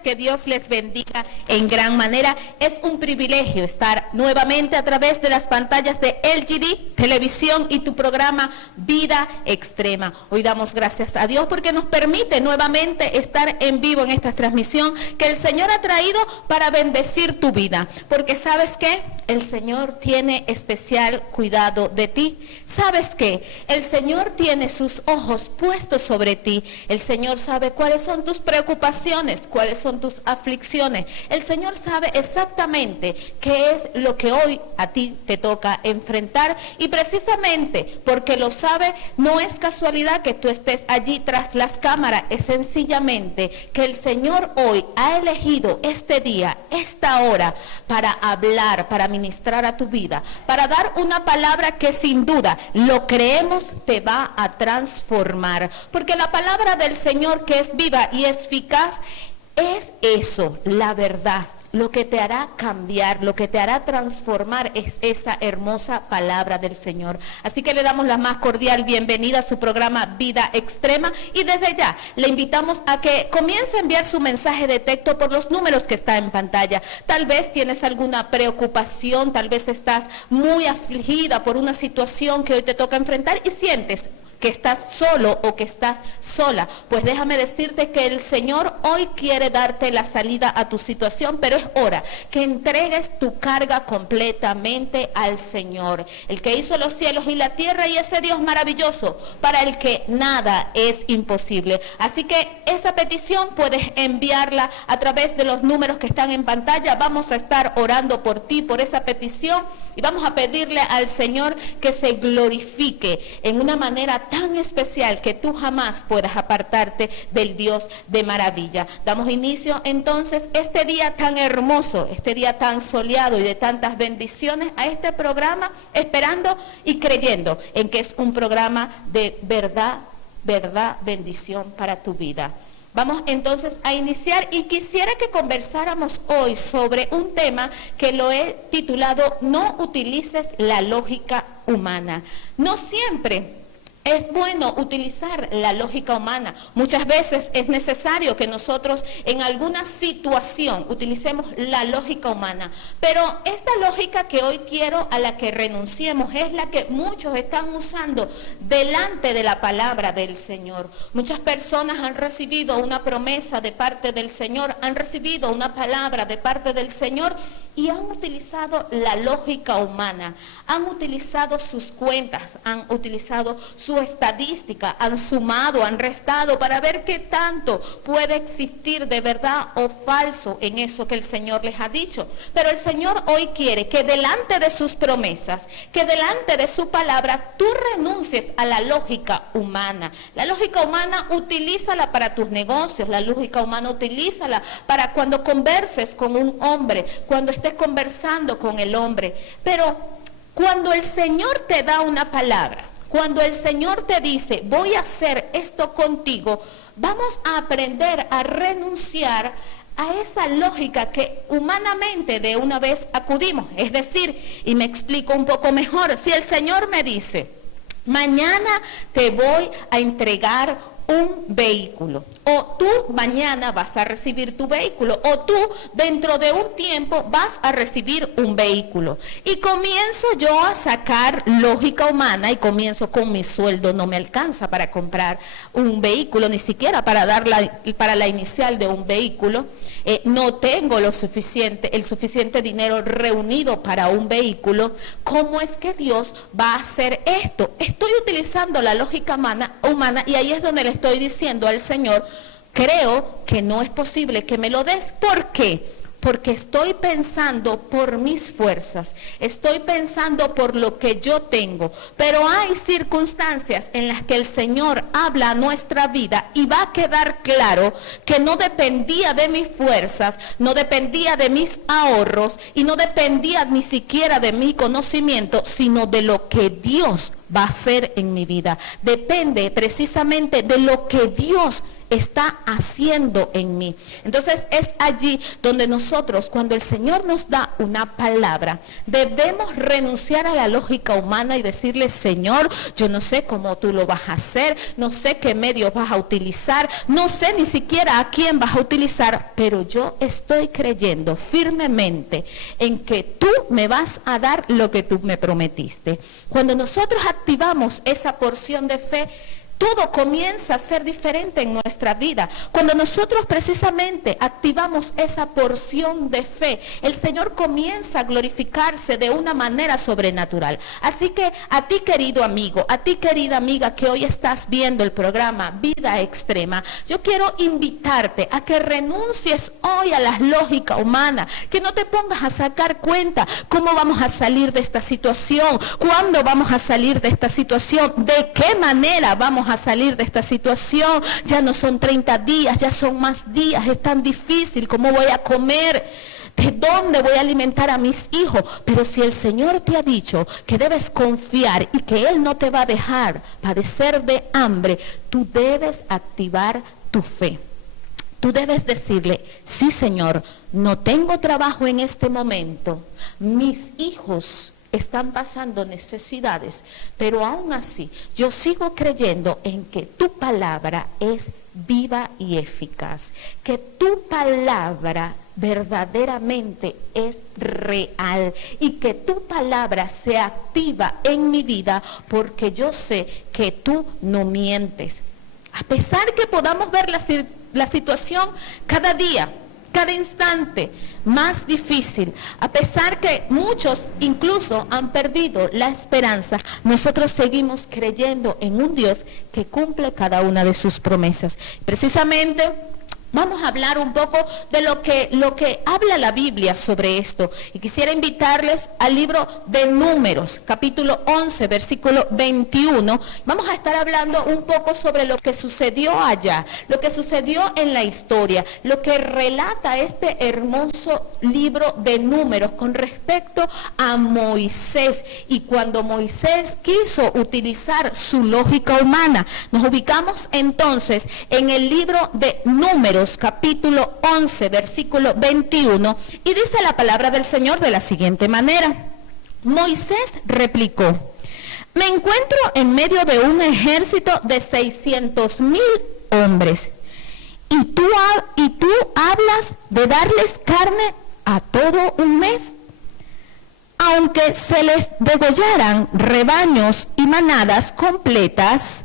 que Dios les bendiga en gran manera. Es un privilegio estar nuevamente a través de las pantallas de LGD Televisión y tu programa Vida Extrema. Hoy damos gracias a Dios porque nos permite nuevamente estar en vivo en esta transmisión que el Señor ha traído para bendecir tu vida. Porque ¿sabes qué? El Señor tiene especial cuidado de ti. ¿Sabes qué? El Señor tiene sus ojos puestos sobre ti. El Señor sabe cuáles son tus preocupaciones, cuáles son tus aflicciones. El Señor sabe exactamente qué es lo que hoy a ti te toca enfrentar. Y precisamente porque lo sabe, no es casualidad que tú estés allí tras las cámaras. Es sencillamente que el Señor hoy ha elegido este día, esta hora, para hablar, para ministrar a tu vida, para dar una palabra que sin duda, lo creemos, te va a transformar. Porque la palabra del Señor, que es viva y eficaz, es eso, la verdad. Lo que te hará cambiar, lo que te hará transformar es esa hermosa palabra del Señor. Así que le damos la más cordial bienvenida a su programa Vida Extrema y desde ya le invitamos a que comience a enviar su mensaje de texto por los números que está en pantalla. Tal vez tienes alguna preocupación, tal vez estás muy afligida por una situación que hoy te toca enfrentar y sientes que estás solo o que estás sola, pues déjame decirte que el Señor hoy quiere darte la salida a tu situación, pero es hora que entregues tu carga completamente al Señor, el que hizo los cielos y la tierra y ese Dios maravilloso para el que nada es imposible. Así que esa petición puedes enviarla a través de los números que están en pantalla. Vamos a estar orando por ti, por esa petición, y vamos a pedirle al Señor que se glorifique en una manera tan especial que tú jamás puedas apartarte del Dios de maravilla. Damos inicio entonces este día tan hermoso, este día tan soleado y de tantas bendiciones a este programa, esperando y creyendo en que es un programa de verdad, bendición para tu vida. Vamos entonces a iniciar y quisiera que conversáramos hoy sobre un tema que lo he titulado No utilices la lógica humana. No siempre es bueno utilizar la lógica humana. Muchas veces es necesario que nosotros en alguna situación utilicemos la lógica humana. Pero esta lógica que hoy quiero a la que renunciemos es la que muchos están usando delante de la palabra del Señor. Muchas personas han recibido una promesa de parte del Señor, han recibido una palabra de parte del Señor y han utilizado la lógica humana, han utilizado sus cuentas, han utilizado su estadística, han sumado, han restado para ver qué tanto puede existir de verdad o falso en eso que el Señor les ha dicho. Pero el Señor hoy quiere que delante de sus promesas, que delante de su palabra, tú renuncies a la lógica humana. La lógica humana utilízala para tus negocios, la lógica humana utilízala para cuando converses con un hombre, cuando estés conversando con el hombre. Pero cuando el Señor te da una palabra, cuando el Señor te dice, voy a hacer esto contigo, vamos a aprender a renunciar a esa lógica que humanamente de una vez acudimos. Es decir, y me explico un poco mejor, si el Señor me dice, mañana te voy a entregar un vehículo, o tú mañana vas a recibir tu vehículo, o tú dentro de un tiempo vas a recibir un vehículo, y comienzo yo a sacar lógica humana y comienzo con mi sueldo, no me alcanza para comprar un vehículo, ni siquiera para para la inicial de un vehículo, no tengo el suficiente dinero reunido para un vehículo. ¿Cómo es que Dios va a hacer esto? Estoy utilizando la lógica humana y ahí es donde le estoy diciendo al Señor, creo que no es posible que me lo des. ¿Por qué? Porque estoy pensando por mis fuerzas, estoy pensando por lo que yo tengo, pero hay circunstancias en las que el Señor habla a nuestra vida y va a quedar claro que no dependía de mis fuerzas, no dependía de mis ahorros y no dependía ni siquiera de mi conocimiento, sino de lo que Dios va a ser en mi vida. Depende precisamente de lo que Dios está haciendo en mí. Entonces es allí donde nosotros, cuando el Señor nos da una palabra, debemos renunciar a la lógica humana y decirle: Señor, yo no sé cómo tú lo vas a hacer, no sé qué medios vas a utilizar, no sé ni siquiera a quién vas a utilizar, pero yo estoy creyendo firmemente en que tú me vas a dar lo que tú me prometiste. Cuando nosotros activamos esa porción de fe, todo comienza a ser diferente en nuestra vida. Cuando nosotros precisamente activamos esa porción de fe, el Señor comienza a glorificarse de una manera sobrenatural. Así que a ti, querido amigo, a ti, querida amiga, que hoy estás viendo el programa Vida Extrema, yo quiero invitarte a que renuncies hoy a la lógica humana, que no te pongas a sacar cuenta cómo vamos a salir de esta situación, cuándo vamos a salir de esta situación, de qué manera vamos a salir de esta situación. Ya no son 30 días, ya son más días, es tan difícil. ¿Cómo voy a comer? ¿De dónde voy a alimentar a mis hijos? Pero si el Señor te ha dicho que debes confiar y que Él no te va a dejar padecer de hambre, tú debes activar tu fe. Tú debes decirle: sí, Señor, no tengo trabajo en este momento, mis hijos están pasando necesidades, pero aún así yo sigo creyendo en que tu palabra es viva y eficaz, que tu palabra verdaderamente es real y que tu palabra se activa en mi vida, porque yo sé que tú no mientes. A pesar que podamos ver la situación cada día, cada instante más difícil, a pesar que muchos incluso han perdido la esperanza, nosotros seguimos creyendo en un Dios que cumple cada una de sus promesas. Precisamente vamos a hablar un poco de lo que habla la Biblia sobre esto. Y quisiera invitarles al libro de Números, capítulo 11, versículo 21. Vamos a estar hablando un poco sobre lo que sucedió allá, lo que sucedió en la historia, lo que relata este hermoso libro de Números con respecto a Moisés. Y cuando Moisés quiso utilizar su lógica humana, nos ubicamos entonces en el libro de Números, capítulo 11, versículo 21, y dice la palabra del Señor de la siguiente manera: Moisés replicó: me encuentro en medio de un ejército de 600,000 hombres, y tú hablas de darles carne a todo un mes. Aunque se les degollaran rebaños y manadas completas,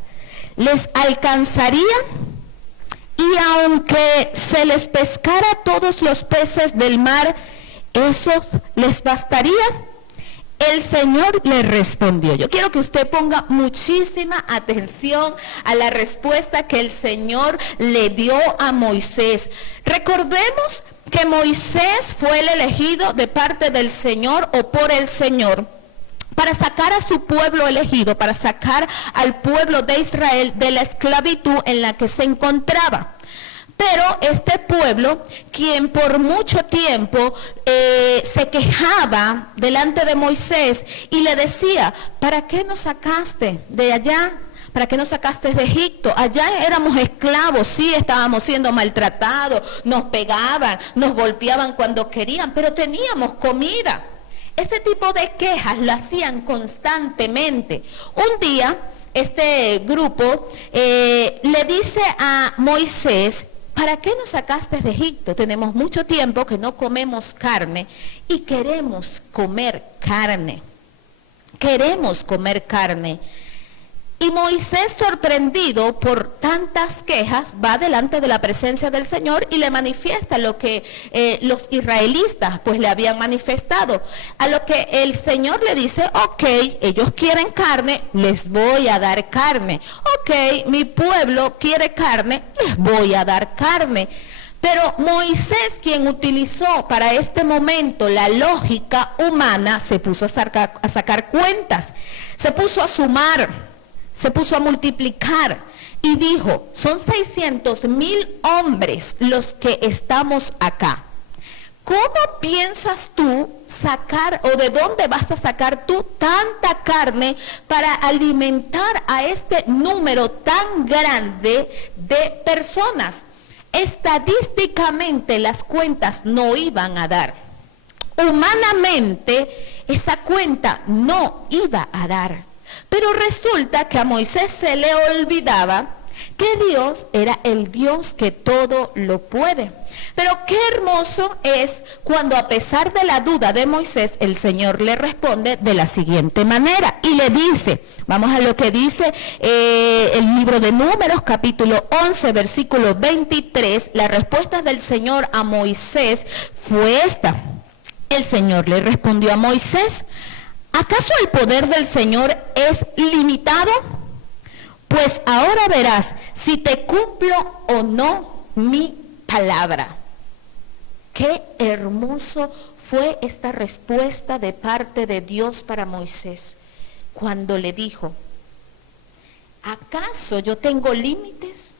¿les alcanzaría? Y aunque se les pescara todos los peces del mar, ¿esos les bastaría? El Señor le respondió. Yo quiero que usted ponga muchísima atención a la respuesta que el Señor le dio a Moisés. Recordemos que Moisés fue el elegido de parte del Señor o por el Señor para sacar a su pueblo elegido, para sacar al pueblo de Israel de la esclavitud en la que se encontraba. Pero este pueblo, quien por mucho tiempo se quejaba delante de Moisés y le decía: ¿para qué nos sacaste de allá? ¿Para qué nos sacaste de Egipto? Allá éramos esclavos, sí, estábamos siendo maltratados, nos pegaban, nos golpeaban cuando querían, pero teníamos comida. Ese tipo de quejas lo hacían constantemente. Un día, este grupo le dice a Moisés: ¿para qué nos sacaste de Egipto? Tenemos mucho tiempo que no comemos carne y queremos comer carne. Queremos comer carne. Y Moisés, sorprendido por tantas quejas, va delante de la presencia del Señor y le manifiesta lo que los israelitas pues le habían manifestado. A lo que el Señor le dice: ok, ellos quieren carne, les voy a dar carne. Ok, mi pueblo quiere carne, les voy a dar carne. Pero Moisés, quien utilizó para este momento la lógica humana, se puso a sacar cuentas, se puso a sumar, se puso a multiplicar y dijo: son 600,000 hombres los que estamos acá. ¿Cómo piensas tú sacar o de dónde vas a sacar tú tanta carne para alimentar a este número tan grande de personas? Estadísticamente las cuentas no iban a dar. Humanamente esa cuenta no iba a dar. Pero resulta que a Moisés se le olvidaba que Dios era el Dios que todo lo puede. Pero qué hermoso es cuando, a pesar de la duda de Moisés, el Señor le responde de la siguiente manera y le dice, vamos a lo que dice el libro de Números, capítulo 11, versículo 23. La respuesta del Señor a Moisés fue esta. El Señor le respondió a Moisés: ¿acaso el poder del Señor es limitado? Pues ahora verás si te cumplo o no mi palabra. Qué hermoso fue esta respuesta de parte de Dios para Moisés, cuando le dijo: ¿acaso yo tengo límites?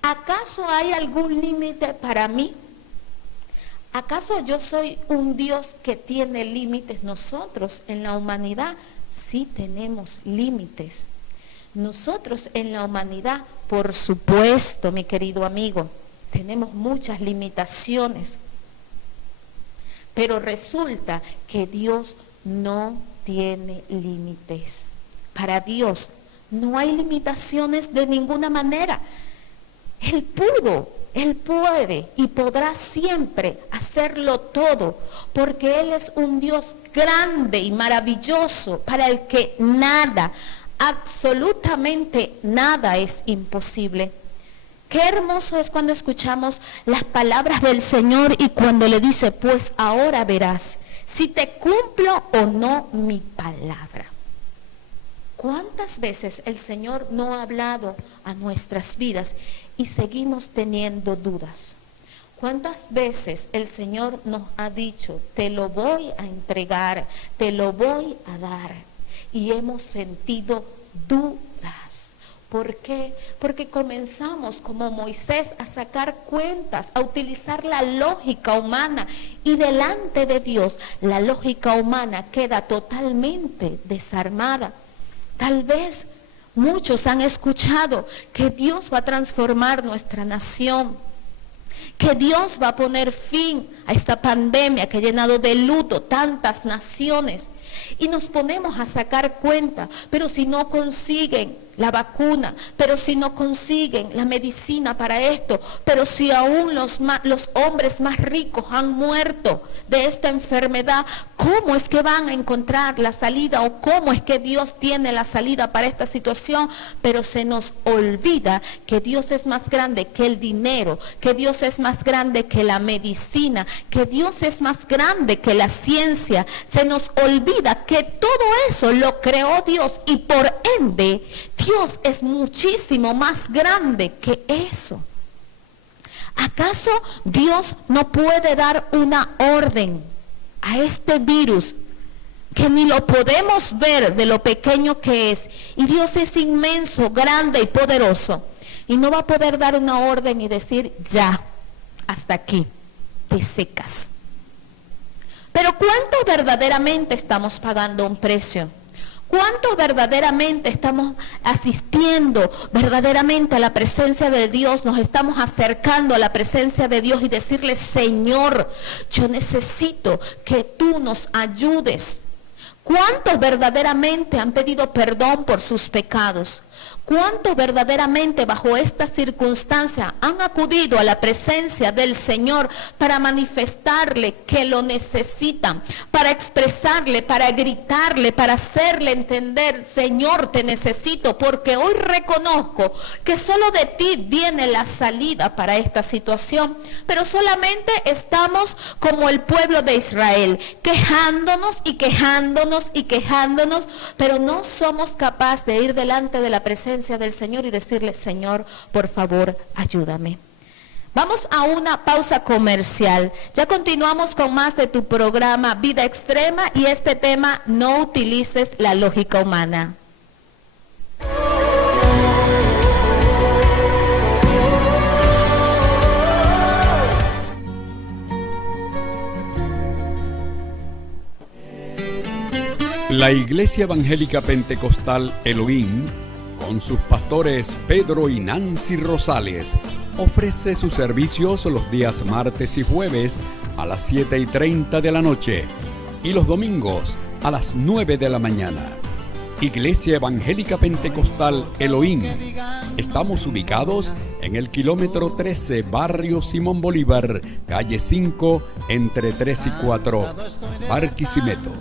¿Acaso hay algún límite para mí? ¿Acaso yo soy un Dios que tiene límites? Nosotros en la humanidad sí tenemos límites. Nosotros en la humanidad, por supuesto, mi querido amigo, tenemos muchas limitaciones. Pero resulta que Dios no tiene límites. Para Dios no hay limitaciones de ninguna manera. Él puede y podrá siempre hacerlo todo, porque Él es un Dios grande y maravilloso, para el que nada, absolutamente nada es imposible. Qué hermoso es cuando escuchamos las palabras del Señor y cuando le dice: pues ahora verás si te cumplo o no mi palabra. ¿Cuántas veces el Señor no ha hablado a nuestras vidas y seguimos teniendo dudas? ¿Cuántas veces el Señor nos ha dicho: te lo voy a entregar, te lo voy a dar? Y hemos sentido dudas. ¿Por qué? Porque comenzamos, como Moisés, a sacar cuentas, a utilizar la lógica humana, y delante de Dios la lógica humana queda totalmente desarmada. Tal vez muchos han escuchado que Dios va a transformar nuestra nación, que Dios va a poner fin a esta pandemia que ha llenado de luto tantas naciones. Y nos ponemos a sacar cuenta, pero si no consiguen la vacuna, pero si no consiguen la medicina para esto, pero si aún los hombres más ricos han muerto de esta enfermedad, ¿cómo es que van a encontrar la salida o cómo es que Dios tiene la salida para esta situación? Pero se nos olvida que Dios es más grande que el dinero, que Dios es más grande que la medicina, que Dios es más grande que la ciencia. Se nos olvida que todo eso lo creó Dios y por ende Dios es muchísimo más grande que eso. ¿Acaso Dios no puede dar una orden a este virus que ni lo podemos ver de lo pequeño que es? Y Dios es inmenso, grande y poderoso. Y no va a poder dar una orden y decir: ya, hasta aquí, te secas. Pero ¿cuánto verdaderamente estamos pagando un precio? ¿Cuántos verdaderamente estamos asistiendo verdaderamente a la presencia de Dios? Nos estamos acercando a la presencia de Dios y decirle: Señor, yo necesito que tú nos ayudes. ¿Cuántos verdaderamente han pedido perdón por sus pecados? ¿Cuántos verdaderamente bajo esta circunstancia han acudido a la presencia del Señor para manifestarle que lo necesitan, para expresarle, para gritarle, para hacerle entender: Señor, te necesito, porque hoy reconozco que solo de ti viene la salida para esta situación? Pero solamente estamos como el pueblo de Israel, quejándonos y quejándonos y quejándonos, pero no somos capaces de ir delante de la presencia del Señor y decirle: Señor, por favor, ayúdame. Vamos a una pausa comercial. Ya continuamos con más de tu programa Vida Extrema y este tema: no utilices la lógica humana. La Iglesia Evangélica Pentecostal Elohim, con sus pastores Pedro y Nancy Rosales, ofrece sus servicios los días martes y jueves a las 7:30 de la noche y los domingos a las 9 de la mañana. Iglesia Evangélica Pentecostal Elohim. Estamos ubicados en el kilómetro 13, barrio Simón Bolívar, calle 5, entre 3 y 4, Barquisimeto.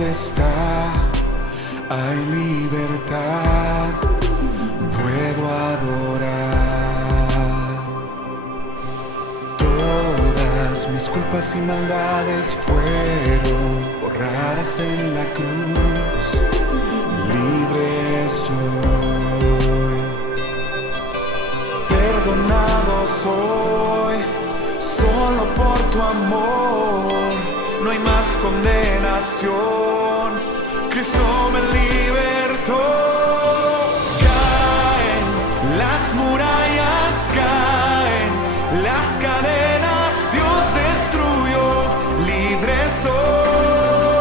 Está, hay libertad, puedo adorar. Todas mis culpas y maldades fueron borradas en la cruz. Libre soy, perdonado soy, solo por tu amor. No hay más condenación, Cristo me libertó. Caen las murallas, caen las cadenas, Dios destruyó, libre soy,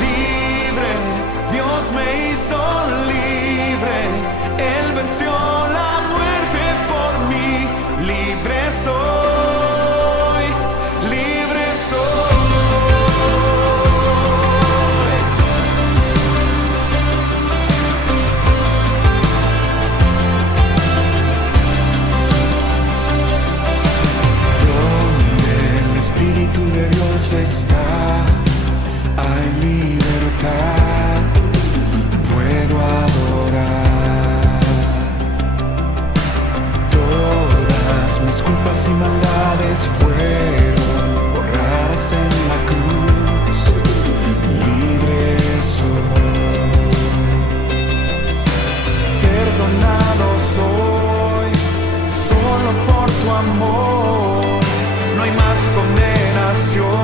libre, Dios me hizo libre, Él venció la muerte por mí, libre soy. Está, hay libertad, puedo adorar. Todas mis culpas y maldades fueron borradas en la cruz. Libre soy, perdonado soy, solo por tu amor. No hay más condenación.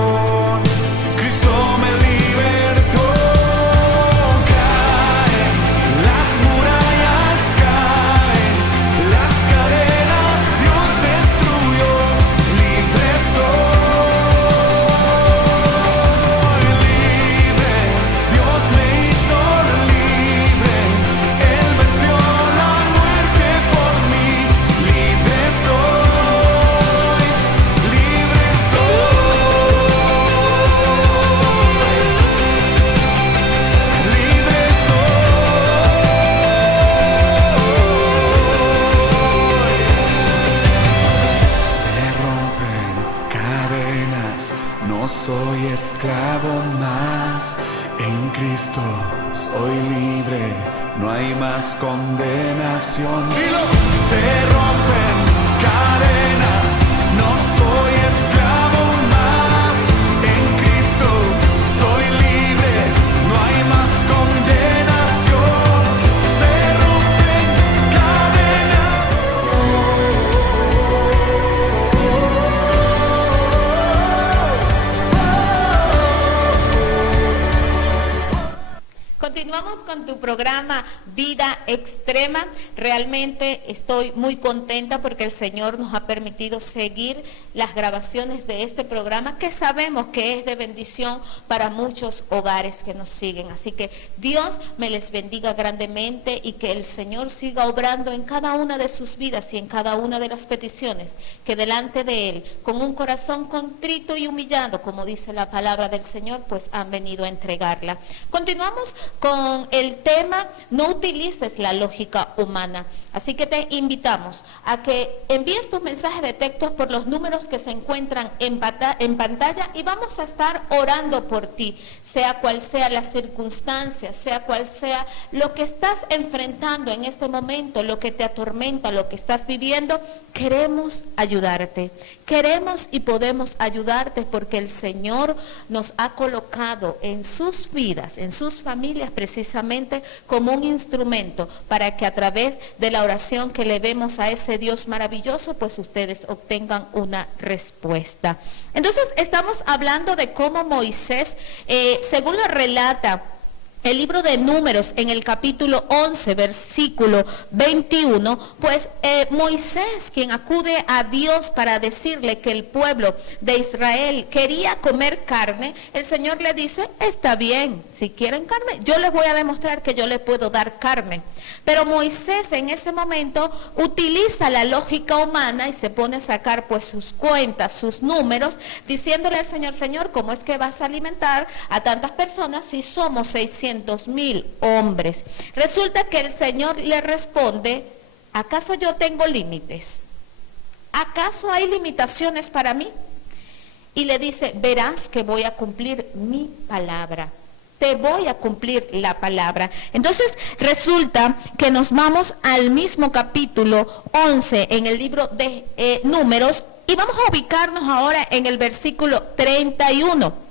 Soy esclavo más, en Cristo soy libre, no hay más condenación. Se rompen cadenas, no soy esclavo más, en Cristo soy libre, no hay más condenación. Se rompen cadenas. Continuamos con tu programa Vida Extrema. Realmente estoy muy contenta porque el Señor nos ha permitido seguir las grabaciones de este programa que sabemos que es de bendición para muchos hogares que nos siguen. Así que Dios me les bendiga grandemente y que el Señor siga obrando en cada una de sus vidas y en cada una de las peticiones que delante de Él, con un corazón contrito y humillado, como dice la palabra del Señor, pues han venido a entregarla. Continuamos con el el tema, no utilices la lógica humana. Así que te invitamos a que envíes tus mensajes de texto por los números que se encuentran en pantalla y vamos a estar orando por ti, sea cual sea la circunstancia, sea cual sea lo que estás enfrentando en este momento, lo que te atormenta, lo que estás viviendo. Queremos ayudarte, queremos y podemos ayudarte porque el Señor nos ha colocado en sus vidas, en sus familias precisamente como un instrumento para que a través de la oración que le demos a ese Dios maravilloso, pues ustedes obtengan una respuesta. Entonces estamos hablando de cómo Moisés, según lo relata el libro de Números en el capítulo 11, versículo 21, pues Moisés, quien acude a Dios para decirle que el pueblo de Israel quería comer carne, el Señor le dice, está bien, si quieren carne, yo les voy a demostrar que yo les puedo dar carne. Pero Moisés en ese momento utiliza la lógica humana y se pone a sacar pues sus cuentas, sus números, diciéndole al Señor, Señor, ¿cómo es que vas a alimentar a tantas personas si somos 600,000 hombres? Resulta que el Señor le responde, ¿acaso yo tengo límites? ¿Acaso hay limitaciones para mí? Y le dice, verás que voy a cumplir mi palabra. Te voy a cumplir la palabra. Entonces resulta que nos vamos al mismo capítulo 11 en el libro de Números y vamos a ubicarnos ahora en el versículo 31.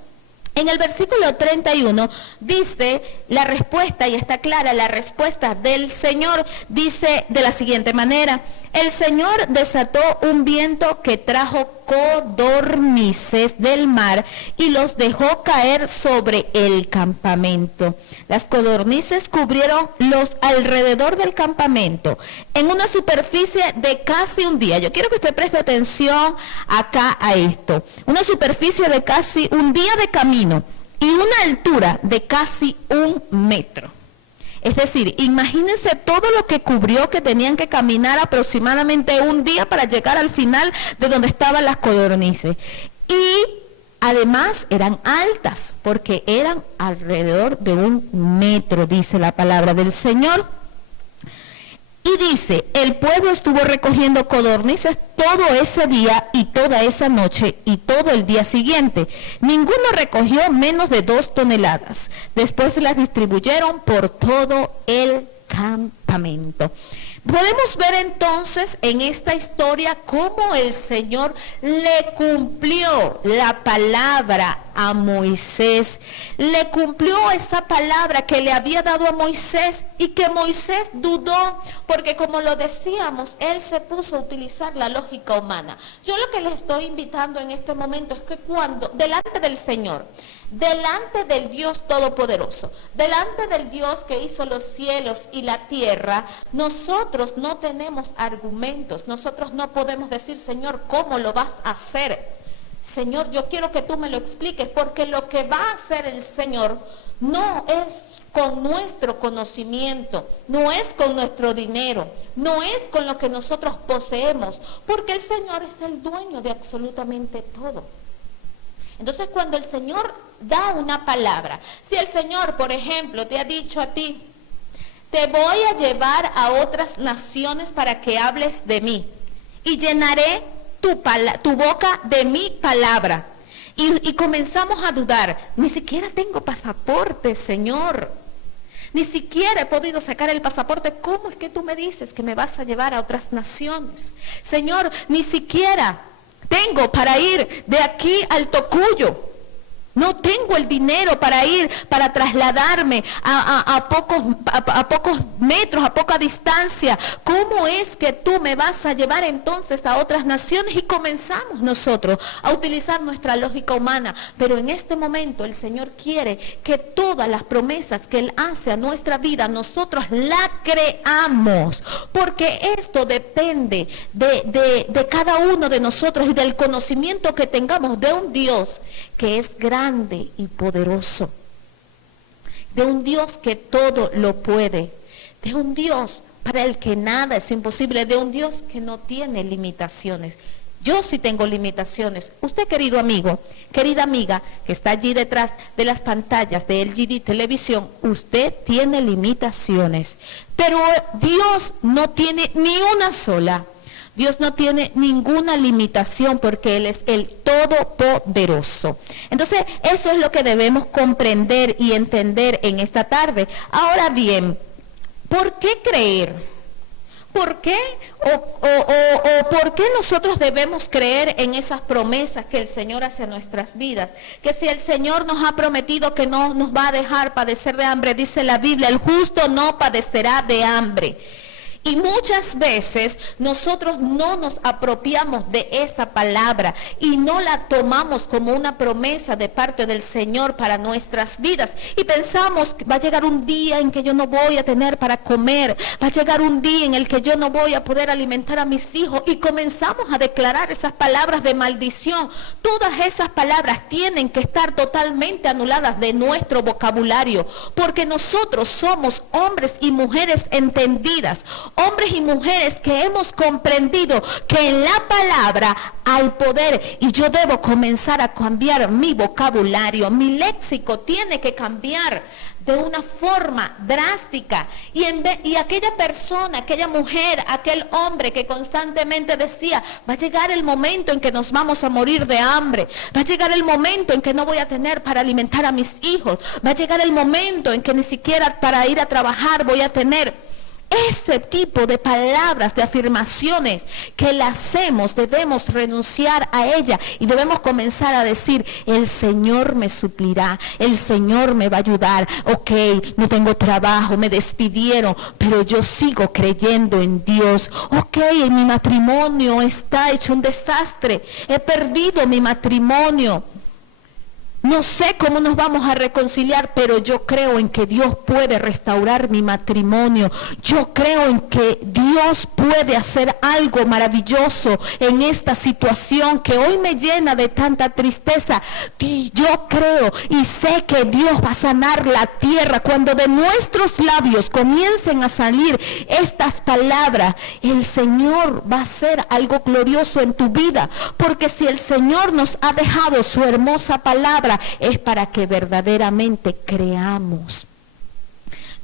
En el versículo 31 dice la respuesta, y está clara la respuesta del Señor, dice de la siguiente manera, el Señor desató un viento que trajo codornices del mar y los dejó caer sobre el campamento. Las codornices cubrieron los alrededor del campamento en una superficie de casi un día. Yo quiero que usted preste atención acá a esto. Una superficie de casi un día de camino y una altura de casi 1 metro. Es decir, imagínense todo lo que cubrió, que tenían que caminar aproximadamente un día para llegar al final de donde estaban las codornices. Y además eran altas, porque eran alrededor de 1 metro, dice la palabra del Señor. Y dice, el pueblo estuvo recogiendo codornices todo ese día y toda esa noche y todo el día siguiente. Ninguno recogió menos de 2 toneladas. Después las distribuyeron por todo el campamento. Podemos ver entonces en esta historia cómo el Señor le cumplió la palabra a Moisés. Le cumplió esa palabra que le había dado a Moisés y que Moisés dudó, porque como lo decíamos, él se puso a utilizar la lógica humana. Yo lo que les estoy invitando en este momento es que cuando, delante del Señor, delante del Dios Todopoderoso, delante del Dios que hizo los cielos y la tierra, nosotros no tenemos argumentos, nosotros no podemos decir, Señor, ¿cómo lo vas a hacer? Señor, yo quiero que tú me lo expliques, porque lo que va a hacer el Señor no es con nuestro conocimiento, no es con nuestro dinero, no es con lo que nosotros poseemos, porque el Señor es el dueño de absolutamente todo. Entonces, cuando el Señor da una palabra, si el Señor, por ejemplo, te ha dicho a ti, te voy a llevar a otras naciones para que hables de mí y llenaré tu boca de mi palabra. Y comenzamos a dudar, ni siquiera tengo pasaporte, Señor. Ni siquiera he podido sacar el pasaporte. ¿Cómo es que tú me dices que me vas a llevar a otras naciones? Señor, ni siquiera tengo para ir de aquí al Tocuyo. No tengo el dinero para ir, para trasladarme a pocos metros, a poca distancia. ¿Cómo es que tú me vas a llevar entonces a otras naciones? Y comenzamos nosotros a utilizar nuestra lógica humana. Pero en este momento el Señor quiere que todas las promesas que Él hace a nuestra vida, nosotros la creamos. Porque esto depende de cada uno de nosotros y del conocimiento que tengamos de un Dios que es grande y poderoso, de un Dios que todo lo puede, de un Dios para el que nada es imposible, de un Dios que no tiene limitaciones. Yo sí tengo limitaciones. Usted, querido amigo, querida amiga, que está allí detrás de las pantallas de LGD Televisión, usted tiene limitaciones. Pero Dios no tiene ni una sola. Dios no tiene ninguna limitación porque Él es el Todopoderoso. Entonces, eso es lo que debemos comprender y entender en esta tarde. Ahora bien, ¿por qué creer? ¿Por qué? ¿O por qué nosotros debemos creer en esas promesas que el Señor hace a nuestras vidas? Que si el Señor nos ha prometido que no nos va a dejar padecer de hambre, dice la Biblia, el justo no padecerá de hambre. Y muchas veces nosotros no nos apropiamos de esa palabra y no la tomamos como una promesa de parte del Señor para nuestras vidas. Y pensamos que va a llegar un día en que yo no voy a tener para comer, va a llegar un día en el que yo no voy a poder alimentar a mis hijos. Y comenzamos a declarar esas palabras de maldición. Todas esas palabras tienen que estar totalmente anuladas de nuestro vocabulario, porque nosotros somos hombres y mujeres entendidas. Hombres y mujeres que hemos comprendido que en la palabra hay poder y yo debo comenzar a cambiar mi vocabulario, mi léxico tiene que cambiar de una forma drástica. Y aquella persona, aquella mujer, aquel hombre que constantemente decía, va a llegar el momento en que nos vamos a morir de hambre, va a llegar el momento en que no voy a tener para alimentar a mis hijos, va a llegar el momento en que ni siquiera para ir a trabajar voy a tener. Ese tipo de palabras, de afirmaciones que las hacemos, debemos renunciar a ella y debemos comenzar a decir, el Señor me suplirá, el Señor me va a ayudar. Ok, no tengo trabajo, me despidieron, pero yo sigo creyendo en Dios. Ok, mi matrimonio está hecho un desastre, he perdido mi matrimonio. No sé cómo nos vamos a reconciliar, pero yo creo en que Dios puede restaurar mi matrimonio. Yo creo en que Dios puede hacer algo maravilloso en esta situación que hoy me llena de tanta tristeza. Yo creo y sé que Dios va a sanar la tierra. Cuando de nuestros labios comiencen a salir estas palabras, el Señor va a hacer algo glorioso en tu vida. Porque si el Señor nos ha dejado su hermosa palabra, es para que verdaderamente creamos.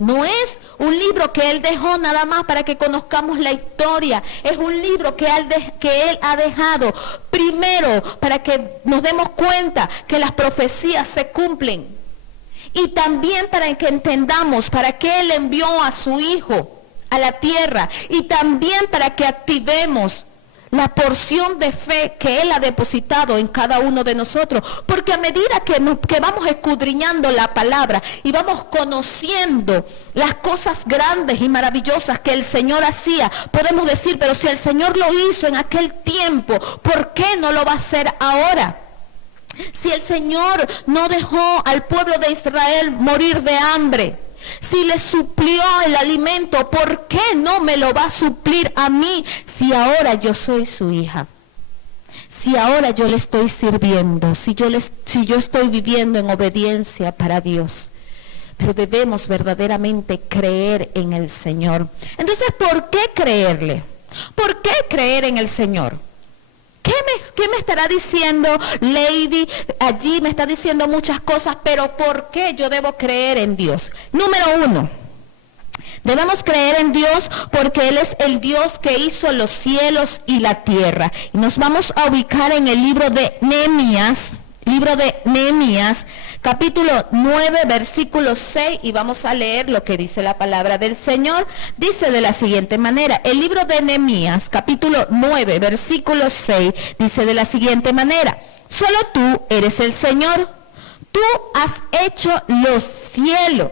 No es un libro que Él dejó nada más para que conozcamos la historia. Es un libro que Él ha dejado primero para que nos demos cuenta que las profecías se cumplen. Y también para que entendamos para qué Él envió a su Hijo a la tierra. Y también para que activemos la porción de fe que Él ha depositado en cada uno de nosotros. Porque a medida que vamos escudriñando la palabra y vamos conociendo las cosas grandes y maravillosas que el Señor hacía, podemos decir, pero si el Señor lo hizo en aquel tiempo, ¿por qué no lo va a hacer ahora? Si el Señor no dejó al pueblo de Israel morir de hambre, si le suplió el alimento, ¿por qué no me lo va a suplir a mí si ahora yo soy su hija? Si ahora yo le estoy sirviendo, si yo estoy viviendo en obediencia para Dios. Pero debemos verdaderamente creer en el Señor. Entonces, ¿por qué creerle? ¿Por qué creer en el Señor? ¿Qué me estará diciendo Lady? Allí me está diciendo muchas cosas, pero ¿por qué yo debo creer en Dios? Número 1, debemos creer en Dios porque Él es el Dios que hizo los cielos y la tierra. Y nos vamos a ubicar en el libro de Nehemías, capítulo 9, versículo 6, y vamos a leer lo que dice la palabra del Señor. Dice de la siguiente manera, el libro de Nehemías, capítulo 9, versículo 6, dice de la siguiente manera, solo tú eres el Señor, tú has hecho los cielos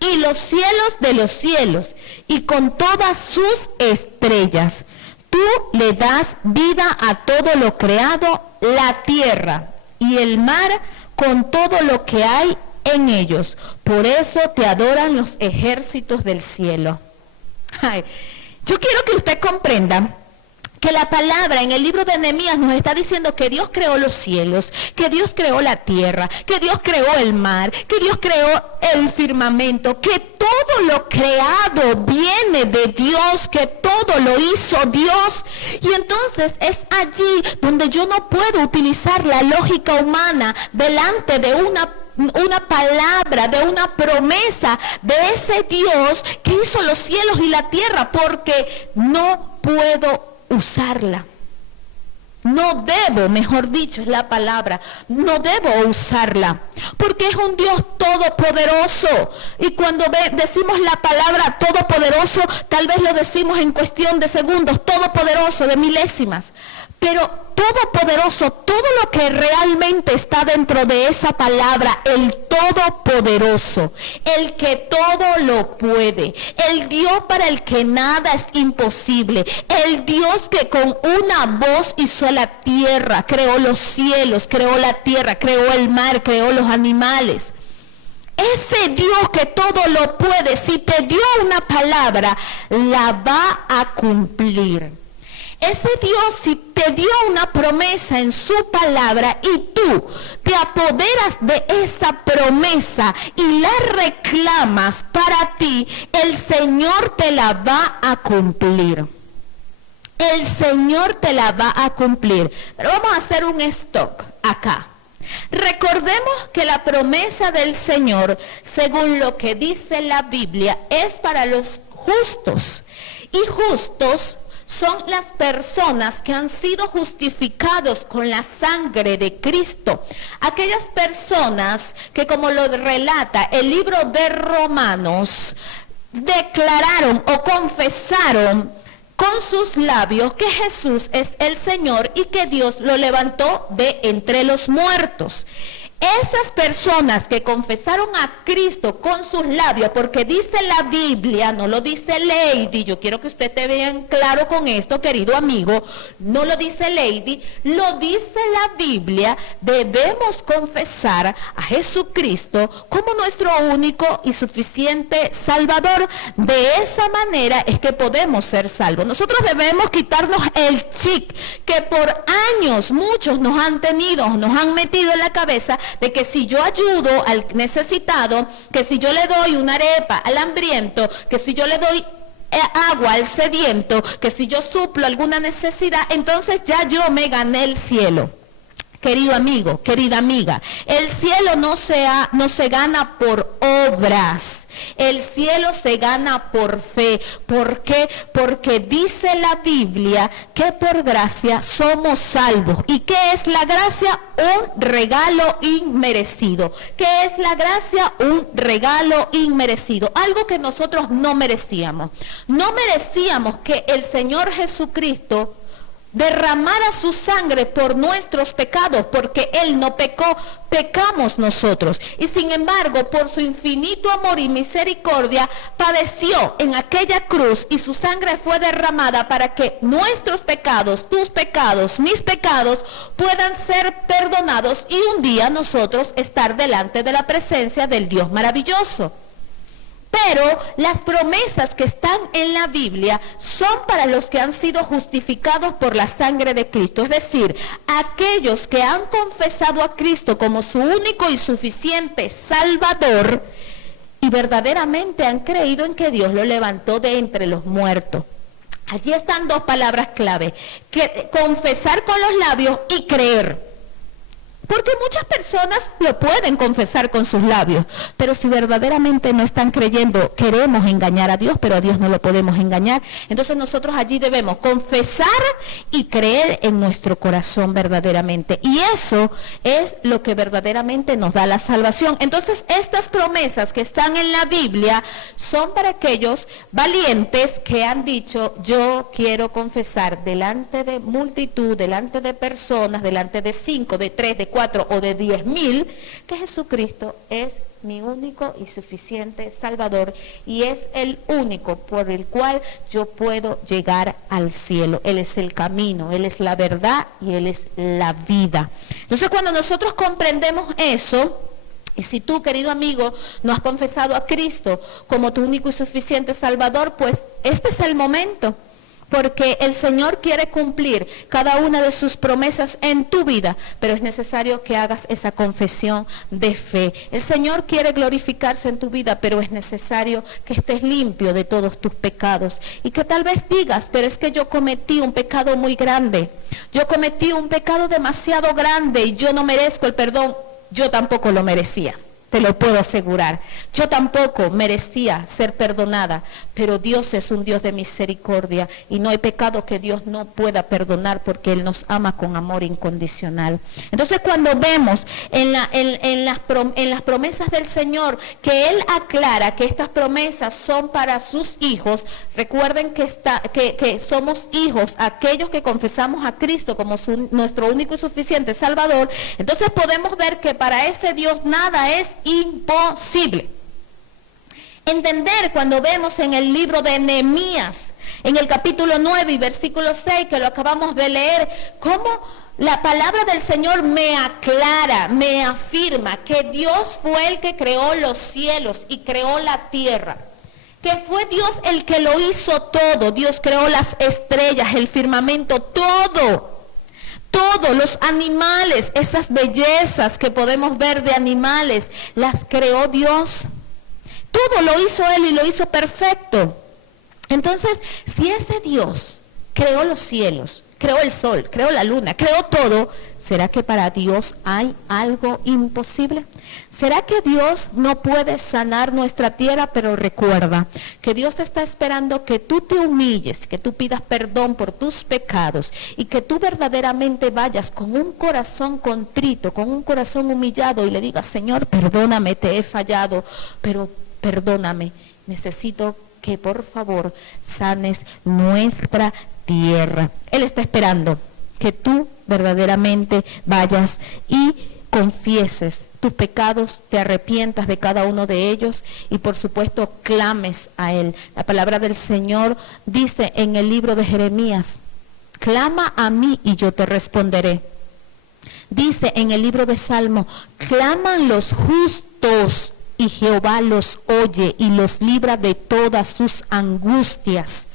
y los cielos de los cielos, y con todas sus estrellas, tú le das vida a todo lo creado, la tierra y el mar con todo lo que hay en ellos. Por eso te adoran los ejércitos del cielo. Ay, yo quiero que usted comprenda que la palabra en el libro de Nehemías nos está diciendo que Dios creó los cielos, que Dios creó la tierra, que Dios creó el mar, que Dios creó el firmamento, que todo lo creado viene de Dios, que todo lo hizo Dios. Y entonces es allí donde yo no puedo utilizar la lógica humana delante de una palabra, de una promesa de ese Dios que hizo los cielos y la tierra, porque no puedo usarla. No debo, mejor dicho, es la palabra, no debo usarla, porque es un Dios todopoderoso. Y cuando decimos la palabra todopoderoso, tal vez lo decimos en cuestión de segundos, todopoderoso, de milésimas. Pero todopoderoso, todo lo que realmente está dentro de esa palabra, el todopoderoso, el que todo lo puede, el Dios para el que nada es imposible, el Dios que con una voz hizo la tierra, creó los cielos, creó la tierra, creó el mar, creó los animales. Ese Dios que todo lo puede, si te dio una palabra, la va a cumplir. Ese Dios, si te dio una promesa en su palabra y tú te apoderas de esa promesa y la reclamas para ti, el Señor te la va a cumplir. El Señor te la va a cumplir. Pero vamos a hacer un stop acá. Recordemos que la promesa del Señor, según lo que dice la Biblia, es para los justos. Y justos son las personas que han sido justificados con la sangre de Cristo. Aquellas personas que, como lo relata el libro de Romanos, declararon o confesaron con sus labios que Jesús es el Señor y que Dios lo levantó de entre los muertos. Esas personas que confesaron a Cristo con sus labios, porque dice la Biblia, no lo dice Lady, yo quiero que usted te vean claro con esto, querido amigo, no lo dice Lady, lo dice la Biblia, debemos confesar a Jesucristo como nuestro único y suficiente Salvador. De esa manera es que podemos ser salvos. Nosotros debemos quitarnos el chip que por años muchos nos han metido en la cabeza, de que si yo ayudo al necesitado, que si yo le doy una arepa al hambriento, que si yo le doy agua al sediento, que si yo suplo alguna necesidad, entonces ya yo me gané el cielo. Querido amigo, querida amiga, el cielo no se gana por obras, el cielo se gana por fe. ¿Por qué? Porque dice la Biblia que por gracia somos salvos. ¿Y qué es la gracia? Un regalo inmerecido. ¿Qué es la gracia? Un regalo inmerecido. Algo que nosotros no merecíamos. No merecíamos que el Señor Jesucristo derramara su sangre por nuestros pecados, porque Él no pecó, pecamos nosotros. Y sin embargo, por su infinito amor y misericordia, padeció en aquella cruz y su sangre fue derramada para que nuestros pecados, tus pecados, mis pecados, puedan ser perdonados y un día nosotros estar delante de la presencia del Dios maravilloso. Pero las promesas que están en la Biblia son para los que han sido justificados por la sangre de Cristo. Es decir, aquellos que han confesado a Cristo como su único y suficiente Salvador y verdaderamente han creído en que Dios lo levantó de entre los muertos. Allí están dos palabras clave: que confesar con los labios y creer. Porque muchas personas lo pueden confesar con sus labios, pero si verdaderamente no están creyendo, queremos engañar a Dios, pero a Dios no lo podemos engañar. Entonces nosotros allí debemos confesar y creer en nuestro corazón verdaderamente. Y eso es lo que verdaderamente nos da la salvación. Entonces estas promesas que están en la Biblia son para aquellos valientes que han dicho: yo quiero confesar delante de multitud, delante de personas, delante de 5, de 3, de 4 o de 10,000, que Jesucristo es mi único y suficiente Salvador y es el único por el cual yo puedo llegar al cielo. Él es el camino, Él es la verdad y Él es la vida. Entonces, cuando nosotros comprendemos eso, y si tú, querido amigo, no has confesado a Cristo como tu único y suficiente Salvador, pues este es el momento. Porque el Señor quiere cumplir cada una de sus promesas en tu vida, pero es necesario que hagas esa confesión de fe. El Señor quiere glorificarse en tu vida, pero es necesario que estés limpio de todos tus pecados. Y que tal vez digas, pero es que yo cometí un pecado muy grande. Yo cometí un pecado demasiado grande y yo no merezco el perdón. Yo tampoco lo merecía. Te lo puedo asegurar. Yo tampoco merecía ser perdonada, pero Dios es un Dios de misericordia y no hay pecado que Dios no pueda perdonar porque Él nos ama con amor incondicional. Entonces, cuando vemos en las promesas del Señor que Él aclara que estas promesas son para sus hijos, recuerden que somos hijos, aquellos que confesamos a Cristo como nuestro único y suficiente Salvador. Entonces podemos ver que para ese Dios nada es imposible. Entender cuando vemos en el libro de Nehemías, en el capítulo 9 y versículo 6, que lo acabamos de leer, cómo la palabra del Señor me aclara, me afirma que Dios fue el que creó los cielos y creó la tierra. Que fue Dios el que lo hizo todo. Dios creó las estrellas, el firmamento, todo. Todos los animales, esas bellezas que podemos ver de animales, las creó Dios. Todo lo hizo Él y lo hizo perfecto. Entonces, si ese Dios creó los cielos, creó el sol, creó la luna, creó todo, ¿será que para Dios hay algo imposible? ¿Será que Dios no puede sanar nuestra tierra? Pero recuerda que Dios está esperando que tú te humilles, que tú pidas perdón por tus pecados y que tú verdaderamente vayas con un corazón contrito, con un corazón humillado y le digas, Señor, perdóname, te he fallado, pero perdóname, necesito que por favor sanes nuestra tierra. Él está esperando que tú verdaderamente vayas y confieses tus pecados, te arrepientas de cada uno de ellos y por supuesto clames a Él. La palabra del Señor dice en el libro de Jeremías, clama a mí y yo te responderé. Dice en el libro de Salmo, claman los justos y Jehová los oye y los libra de todas sus angustias.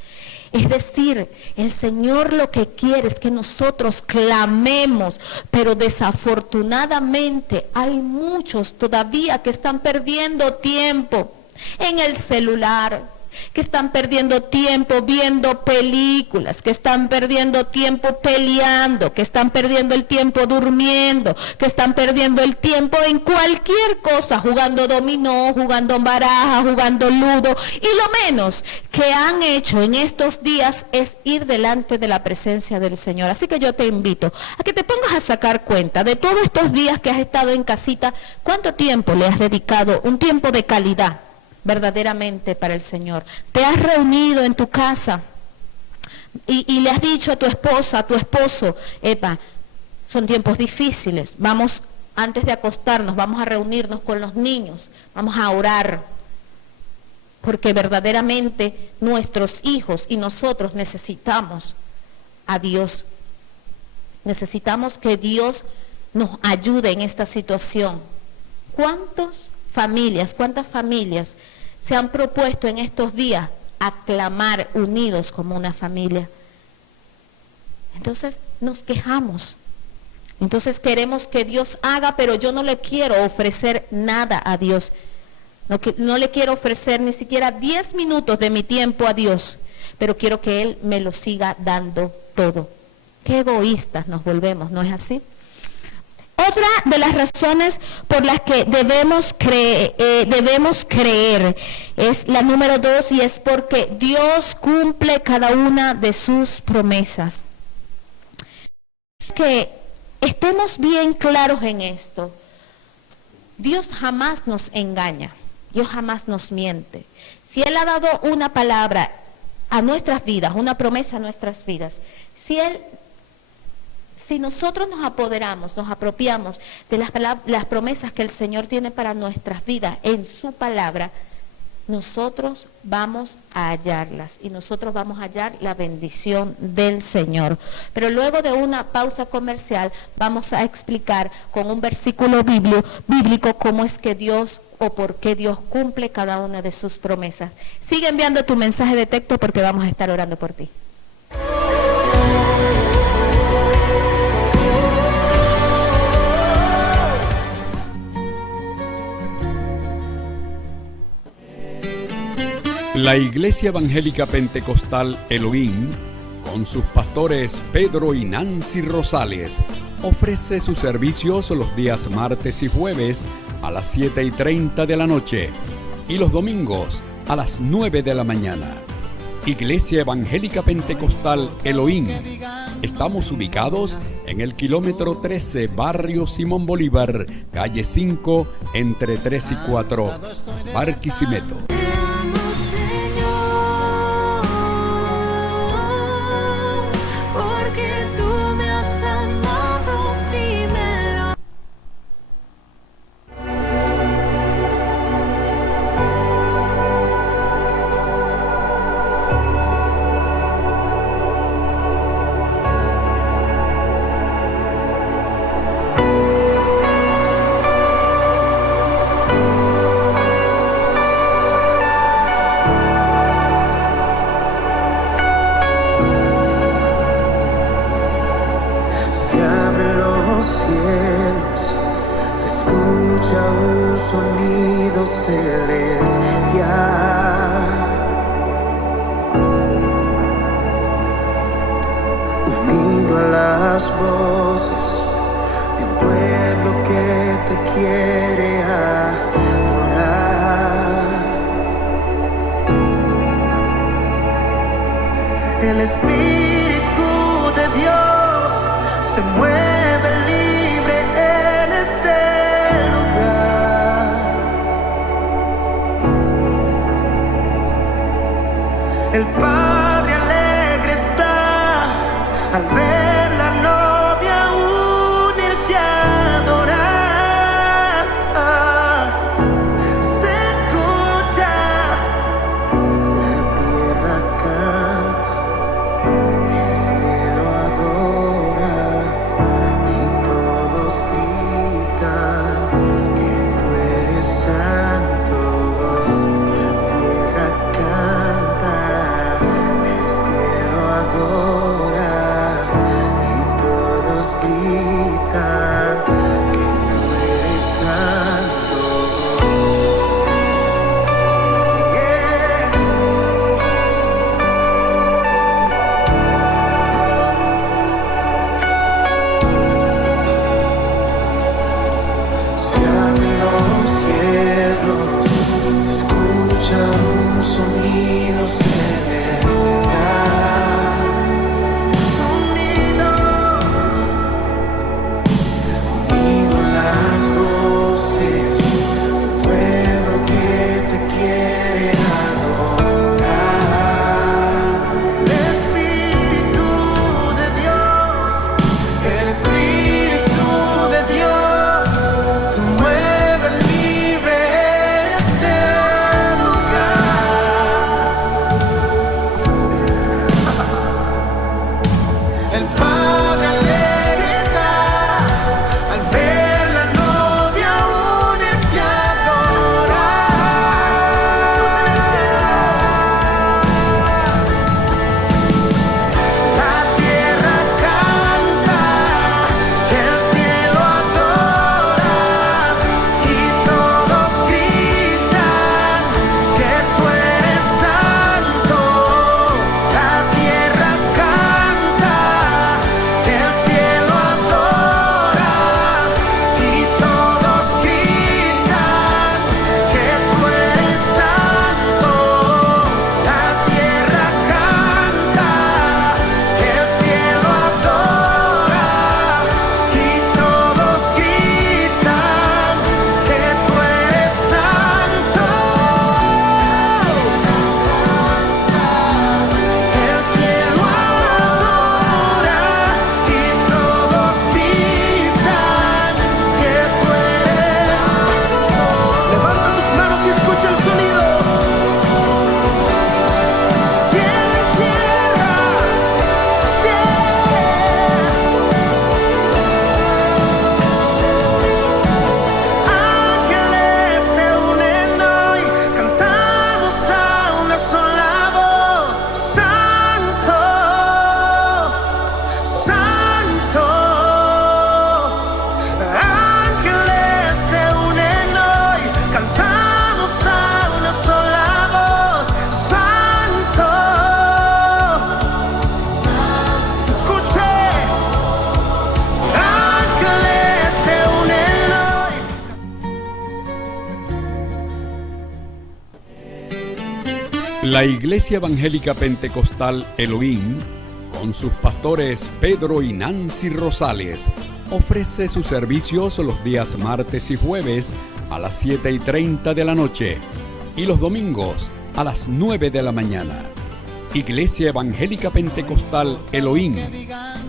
Es decir, el Señor lo que quiere es que nosotros clamemos, pero desafortunadamente hay muchos todavía que están perdiendo tiempo en el celular, que están perdiendo tiempo viendo películas, que están perdiendo tiempo peleando, que están perdiendo el tiempo durmiendo, que están perdiendo el tiempo en cualquier cosa, jugando dominó, jugando baraja, jugando ludo, y lo menos que han hecho en estos días es ir delante de la presencia del Señor. Así que yo te invito a que te pongas a sacar cuenta de todos estos días que has estado en casita, cuánto tiempo le has dedicado, un tiempo de calidad verdaderamente para el Señor. Te has reunido en tu casa y le has dicho a tu esposa, a tu esposo, epa, son tiempos difíciles, vamos, antes de acostarnos, vamos a reunirnos con los niños, vamos a orar, porque verdaderamente nuestros hijos y nosotros necesitamos a Dios. Necesitamos que Dios nos ayude en esta situación. ¿Cuántas familias se han propuesto en estos días a clamar unidos como una familia? Entonces nos quejamos. Entonces queremos que Dios haga, pero yo no le quiero ofrecer nada a Dios. No le quiero ofrecer ni siquiera 10 minutos de mi tiempo a Dios, pero quiero que Él me lo siga dando todo. Qué egoístas nos volvemos, ¿no es así? Otra de las razones por las que debemos creer es la número 2, y es porque Dios cumple cada una de sus promesas. Que estemos bien claros en esto. Dios jamás nos engaña, Dios jamás nos miente. Si Él ha dado una palabra a nuestras vidas, una promesa a nuestras vidas, si nosotros nos apoderamos, nos apropiamos de las promesas que el Señor tiene para nuestras vidas en su palabra, nosotros vamos a hallarlas y nosotros vamos a hallar la bendición del Señor. Pero luego de una pausa comercial vamos a explicar con un versículo bíblico cómo es que Dios o por qué Dios cumple cada una de sus promesas. Sigue enviando tu mensaje de texto porque vamos a estar orando por ti. La Iglesia Evangélica Pentecostal Elohim, con sus pastores Pedro y Nancy Rosales, ofrece sus servicios los días martes y jueves a las 7:30 de la noche y los domingos a las 9 de la mañana. Iglesia Evangélica Pentecostal Elohim. Estamos ubicados en el kilómetro 13, barrio Simón Bolívar, calle 5, entre 3 y 4, Barquisimeto. Sonido celestial, unido a las voces de un pueblo que te quiere adorar. El Espíritu de Dios se mueve libre en este lugar. El Padre alegre está al ver la novia unirse a adorar. Se escucha, la tierra canta, el cielo adora y todos gritan que tú eres santo. La tierra canta, el cielo adora y todos gritan que tú eres santo. Yeah. Se abren los cielos, se escucha un sonido celestial, unido La Iglesia Evangélica Pentecostal Elohim, con sus pastores Pedro y Nancy Rosales, ofrece sus servicios los días martes y jueves a las 7:30 de la noche y los domingos a las 9 de la mañana. Iglesia Evangélica Pentecostal Elohim.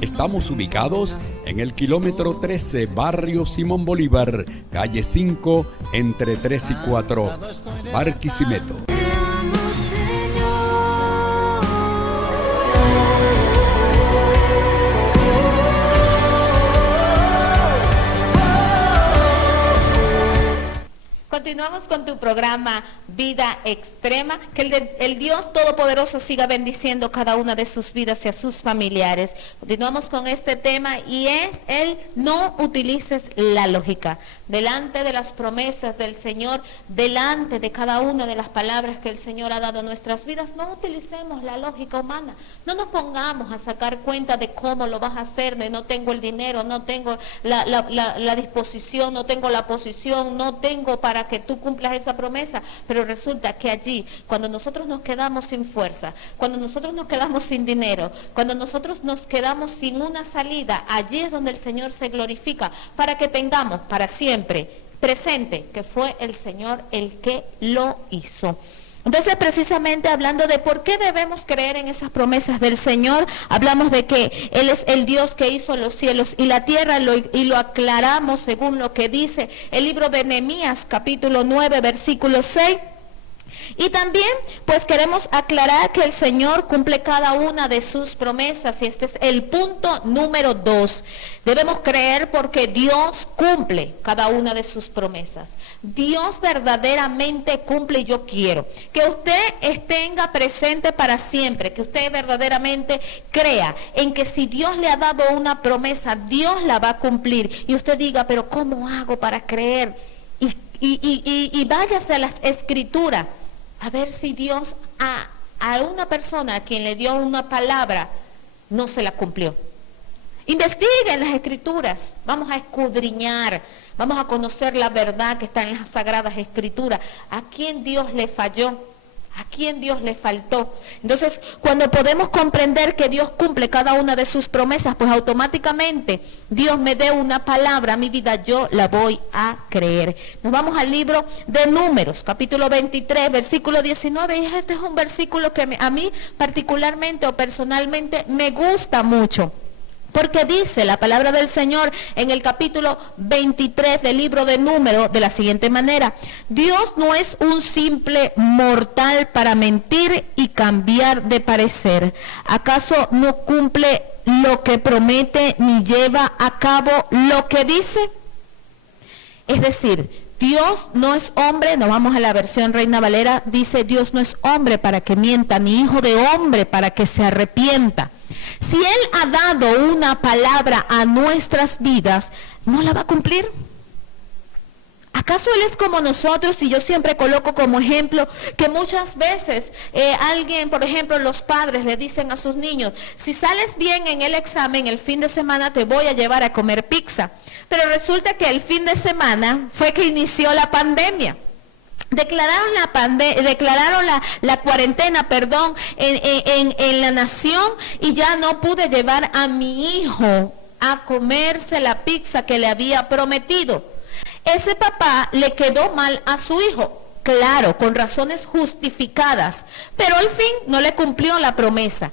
Estamos ubicados en el kilómetro 13, barrio Simón Bolívar, calle 5, entre 3 y 4, Barquisimeto. Continuamos con tu programa Vida Extrema. Que el Dios Todopoderoso siga bendiciendo cada una de sus vidas y a sus familiares. Continuamos con este tema y es el no utilices la lógica. Delante de las promesas del Señor, delante de cada una de las palabras que el Señor ha dado a nuestras vidas, no utilicemos la lógica humana. No nos pongamos a sacar cuenta de cómo lo vas a hacer, de no tengo el dinero, no tengo la disposición, no tengo la posición, no tengo para que tú cumplas esa promesa, pero resulta que allí, cuando nosotros nos quedamos sin fuerza, cuando nosotros nos quedamos sin dinero, cuando nosotros nos quedamos sin una salida, allí es donde el Señor se glorifica, para que tengamos para siempre presente que fue el Señor el que lo hizo. Entonces, precisamente hablando de por qué debemos creer en esas promesas del Señor, hablamos de que Él es el Dios que hizo los cielos y la tierra, y lo aclaramos según lo que dice el libro de Nehemías, capítulo 9, versículo 6. Y también pues queremos aclarar que el Señor cumple cada una de sus promesas, y este es el punto número 2. Debemos creer porque Dios cumple cada una de sus promesas. Dios verdaderamente cumple, y yo quiero que usted tenga presente para siempre, que usted verdaderamente crea en que si Dios le ha dado una promesa, Dios la va a cumplir. Y usted diga, pero ¿cómo hago para creer? Y váyase a las Escrituras a ver si Dios a una persona a quien le dio una palabra no se la cumplió. Investiguen las Escrituras, vamos a escudriñar, vamos a conocer la verdad que está en las Sagradas Escrituras. ¿A quién Dios le falló? ¿A quién Dios le faltó? Entonces, cuando podemos comprender que Dios cumple cada una de sus promesas, pues automáticamente Dios me dé una palabra a mi vida, yo la voy a creer. Nos vamos al libro de Números, capítulo 23, versículo 19, y este es un versículo que a mí particularmente o personalmente me gusta mucho. Porque dice la palabra del Señor en el capítulo 23 del libro de Números de la siguiente manera: Dios no es un simple mortal para mentir y cambiar de parecer. ¿Acaso no cumple lo que promete ni lleva a cabo lo que dice? Es decir, Dios no es hombre, nos vamos a la versión Reina Valera, dice: Dios no es hombre para que mienta, ni hijo de hombre para que se arrepienta. Si Él ha dado una palabra a nuestras vidas, ¿no la va a cumplir? ¿Acaso Él es como nosotros? Y yo siempre coloco como ejemplo que muchas veces alguien, por ejemplo, los padres le dicen a sus niños: si sales bien en el examen, el fin de semana te voy a llevar a comer pizza. Pero resulta que el fin de semana fue que inició la pandemia. Declararon la cuarentena, en la nación, y ya no pude llevar a mi hijo a comerse la pizza que le había prometido. Ese papá le quedó mal a su hijo, claro, con razones justificadas, pero al fin no le cumplió la promesa.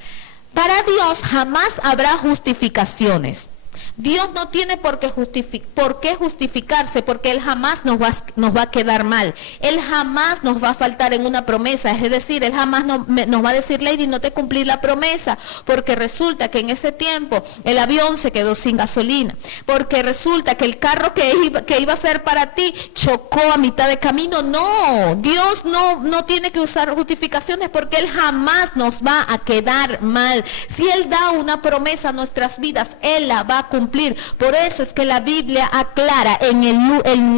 Para Dios jamás habrá justificaciones. Dios no tiene por qué justificarse, porque Él jamás nos va a quedar mal. Él jamás nos va a faltar en una promesa. Es decir, Él jamás nos va a decir: Lady, no te cumplí la promesa, porque resulta que en ese tiempo el avión se quedó sin gasolina, porque resulta que el carro que iba a ser para ti chocó a mitad de camino. No, Dios no tiene que usar justificaciones, porque Él jamás nos va a quedar mal. Si Él da una promesa a nuestras vidas, Él la va a cumplir. cumplir. Por eso es que la Biblia aclara en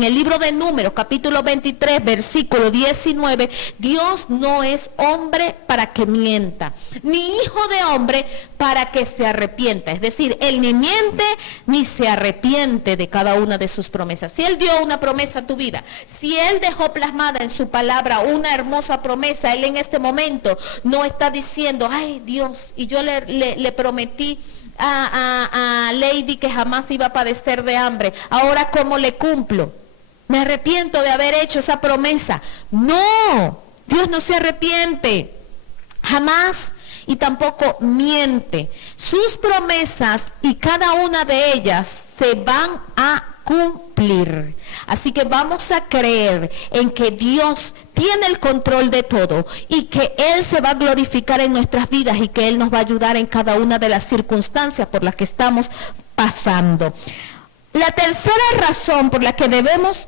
el libro de Números, capítulo 23, versículo 19, Dios no es hombre para que mienta, ni hijo de hombre para que se arrepienta. Es decir, Él ni miente ni se arrepiente de cada una de sus promesas. Si Él dio una promesa a tu vida, si Él dejó plasmada en su palabra una hermosa promesa, Él en este momento no está diciendo, ay Dios, y yo le prometí a Lady que jamás iba a padecer de hambre, ahora ¿cómo le cumplo? Me arrepiento de haber hecho esa promesa. No, Dios no se arrepiente, jamás, y tampoco miente. Sus promesas y cada una de ellas se van a cumplir. Así que vamos a creer en que Dios tiene el control de todo y que Él se va a glorificar en nuestras vidas y que Él nos va a ayudar en cada una de las circunstancias por las que estamos pasando. La tercera razón por la que debemos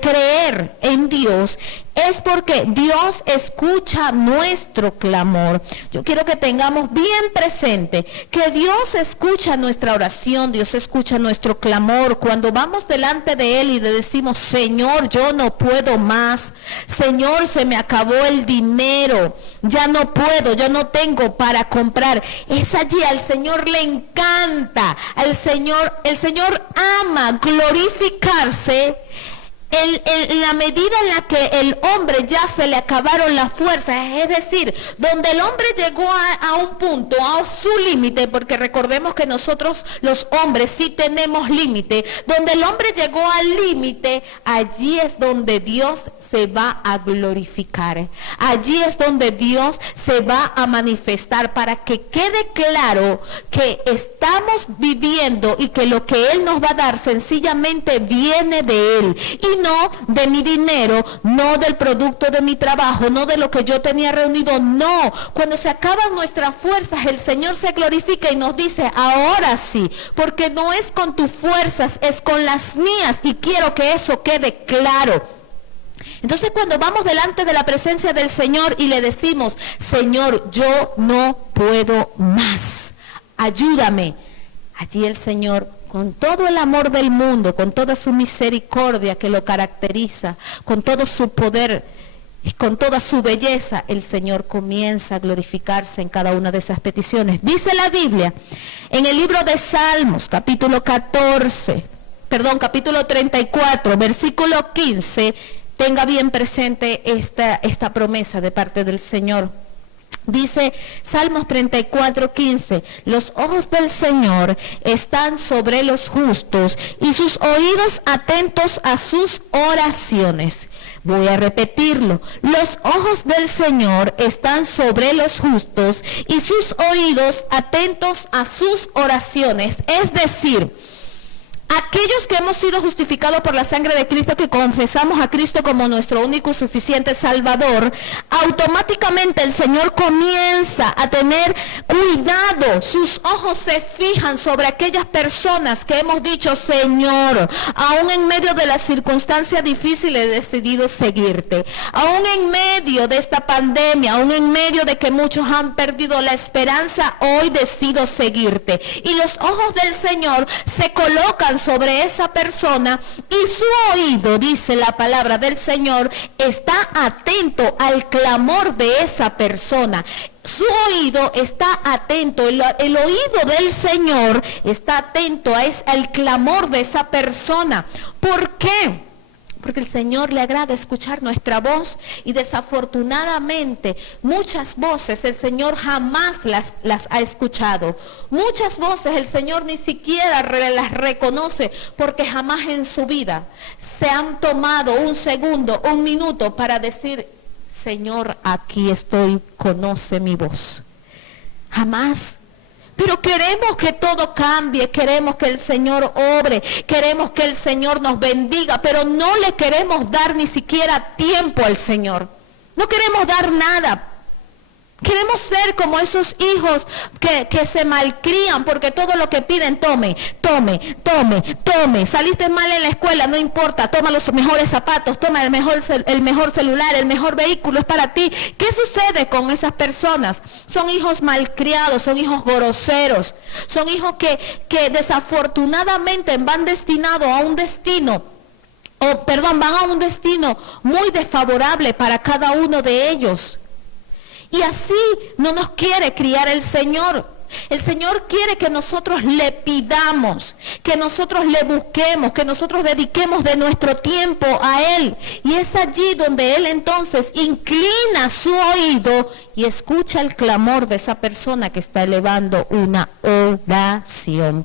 creer en Dios es porque Dios escucha nuestro clamor. Yo quiero que tengamos bien presente que Dios escucha nuestra oración, Dios escucha nuestro clamor. Cuando vamos delante de Él y le decimos, Señor, yo no puedo más, Señor, se me acabó el dinero, ya no puedo, yo no tengo para comprar. Es allí, al Señor le encanta, el Señor ama glorificarse en la medida en la que el hombre ya se le acabaron las fuerzas, es decir, donde el hombre llegó a un punto, a su límite, porque recordemos que nosotros los hombres sí tenemos límite, donde el hombre llegó al límite, allí es donde Dios se va a glorificar, allí es donde Dios se va a manifestar, para que quede claro que estamos viviendo y que lo que Él nos va a dar sencillamente viene de Él, y no de mi dinero, no del producto de mi trabajo, no de lo que yo tenía reunido, no. Cuando se acaban nuestras fuerzas, el Señor se glorifica y nos dice, ahora sí, porque no es con tus fuerzas, es con las mías, y quiero que eso quede claro. Entonces, cuando vamos delante de la presencia del Señor y le decimos, Señor, yo no puedo más, ayúdame, allí el Señor, con todo el amor del mundo, con toda su misericordia que lo caracteriza, con todo su poder y con toda su belleza, el Señor comienza a glorificarse en cada una de esas peticiones. Dice la Biblia en el libro de Salmos, capítulo 34, versículo 15, tenga bien presente esta promesa de parte del Señor. Dice Salmos 34:15, los ojos del Señor están sobre los justos y sus oídos atentos a sus oraciones. Voy a repetirlo, los ojos del Señor están sobre los justos y sus oídos atentos a sus oraciones. Es decir, aquellos que hemos sido justificados por la sangre de Cristo, que confesamos a Cristo como nuestro único y suficiente Salvador, automáticamente el Señor comienza a tener cuidado. Sus ojos se fijan sobre aquellas personas que hemos dicho, Señor, aún en medio de las circunstancias difíciles he decidido seguirte. Aún en medio de esta pandemia, aún en medio de que muchos han perdido la esperanza, hoy decido seguirte. Y los ojos del Señor se colocan sobre esa persona y su oído, dice la palabra del Señor, está atento al clamor de esa persona. Su oído está atento, el oído del Señor está atento al clamor de esa persona. ¿Por qué? Porque el Señor le agrada escuchar nuestra voz, y desafortunadamente muchas voces el Señor jamás las ha escuchado. Muchas voces el Señor ni siquiera las reconoce, porque jamás en su vida se han tomado un segundo, un minuto para decir, Señor, aquí estoy, conoce mi voz. Jamás. Pero queremos que todo cambie, queremos que el Señor obre, queremos que el Señor nos bendiga, pero no le queremos dar ni siquiera tiempo al Señor. No queremos dar nada. Queremos ser como esos hijos que se malcrían porque todo lo que piden, tome. Saliste mal en la escuela, no importa, toma los mejores zapatos, toma el mejor celular, el mejor vehículo es para ti. ¿Qué sucede con esas personas? Son hijos malcriados, son hijos groseros, son hijos que desafortunadamente van destinados a un destino. Van a un destino muy desfavorable para cada uno de ellos. Y así no nos quiere criar el Señor. El Señor quiere que nosotros le pidamos, que nosotros le busquemos, que nosotros dediquemos de nuestro tiempo a Él. Y es allí donde Él entonces inclina su oído y escucha el clamor de esa persona que está elevando una oración.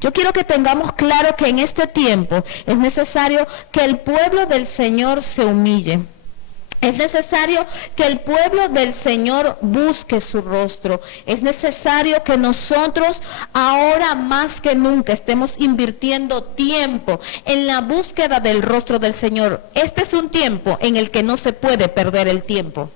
Yo quiero que tengamos claro que en este tiempo es necesario que el pueblo del Señor se humille. Es necesario que el pueblo del Señor busque su rostro. Es necesario que nosotros ahora más que nunca estemos invirtiendo tiempo en la búsqueda del rostro del Señor. Este es un tiempo en el que no se puede perder el tiempo.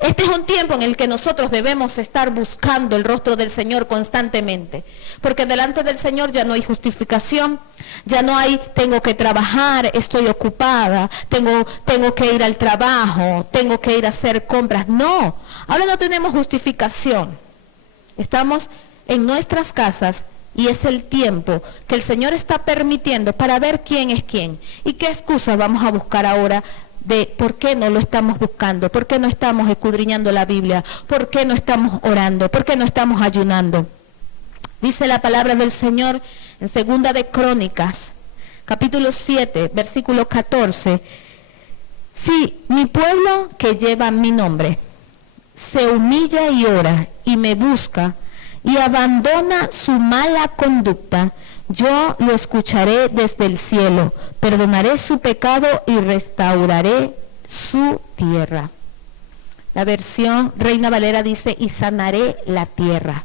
Este es un tiempo en el que nosotros debemos estar buscando el rostro del Señor constantemente, porque delante del Señor ya no hay justificación, ya no hay tengo que trabajar, estoy ocupada, tengo que ir al trabajo, tengo que ir a hacer compras. No, ahora no tenemos justificación. Estamos en nuestras casas y es el tiempo que el Señor está permitiendo para ver quién es quién y qué excusas vamos a buscar ahora de por qué no lo estamos buscando, por qué no estamos escudriñando la Biblia, por qué no estamos orando, por qué no estamos ayunando. Dice la palabra del Señor en 2 de Crónicas, capítulo 7, versículo 14. Si mi pueblo que lleva mi nombre se humilla y ora y me busca y abandona su mala conducta, yo lo escucharé desde el cielo, perdonaré su pecado y restauraré su tierra. La versión Reina Valera dice, y sanaré la tierra.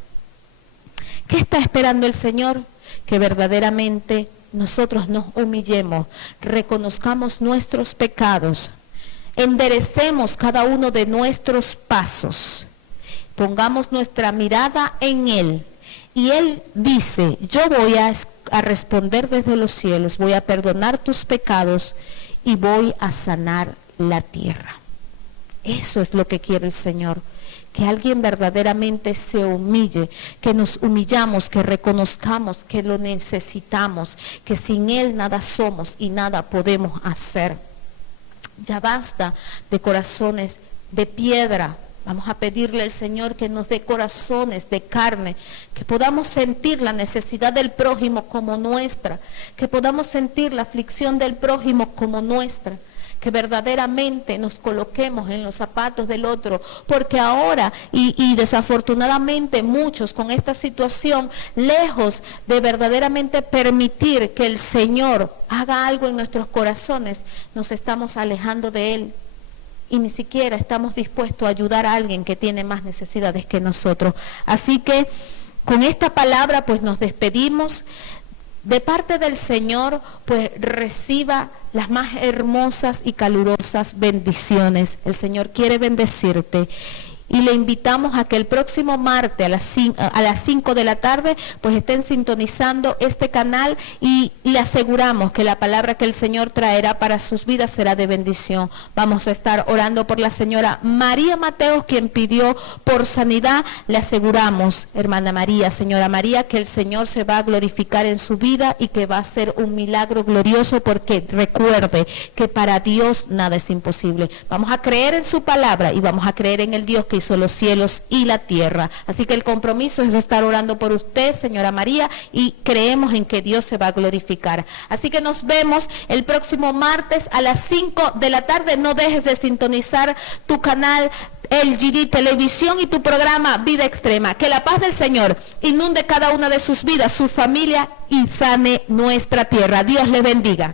¿Qué está esperando el Señor? Que verdaderamente nosotros nos humillemos, reconozcamos nuestros pecados, enderecemos cada uno de nuestros pasos, pongamos nuestra mirada en Él. Y Él dice, yo voy a responder desde los cielos, voy a perdonar tus pecados y voy a sanar la tierra. Eso es lo que quiere el Señor, que alguien verdaderamente se humille, que nos humillamos, que reconozcamos que lo necesitamos, que sin Él nada somos y nada podemos hacer. Ya basta de corazones de piedra. Vamos a pedirle al Señor que nos dé corazones de carne, que podamos sentir la necesidad del prójimo como nuestra, que podamos sentir la aflicción del prójimo como nuestra, que verdaderamente nos coloquemos en los zapatos del otro, porque ahora y desafortunadamente muchos con esta situación, lejos de verdaderamente permitir que el Señor haga algo en nuestros corazones, nos estamos alejando de Él. Y ni siquiera estamos dispuestos a ayudar a alguien que tiene más necesidades que nosotros. Así que con esta palabra pues nos despedimos. De parte del Señor pues reciba las más hermosas y calurosas bendiciones. El Señor quiere bendecirte. Y le invitamos a que el próximo martes a las 5 de la tarde pues estén sintonizando este canal y le aseguramos que la palabra que el Señor traerá para sus vidas será de bendición. Vamos a estar orando por la señora María Mateos, quien pidió por sanidad. Le aseguramos, hermana María, señora María, que el Señor se va a glorificar en su vida y que va a ser un milagro glorioso, porque recuerde que para Dios nada es imposible. Vamos a creer en su palabra y vamos a creer en el Dios que hizo los cielos y la tierra. Así que el compromiso es estar orando por usted, señora María, y creemos en que Dios se va a glorificar. Así que nos vemos el próximo martes a las 5 de la tarde. No dejes de sintonizar tu canal LGD Televisión y tu programa Vida Extrema. Que la paz del Señor inunde cada una de sus vidas, su familia, y sane nuestra tierra. Dios le bendiga.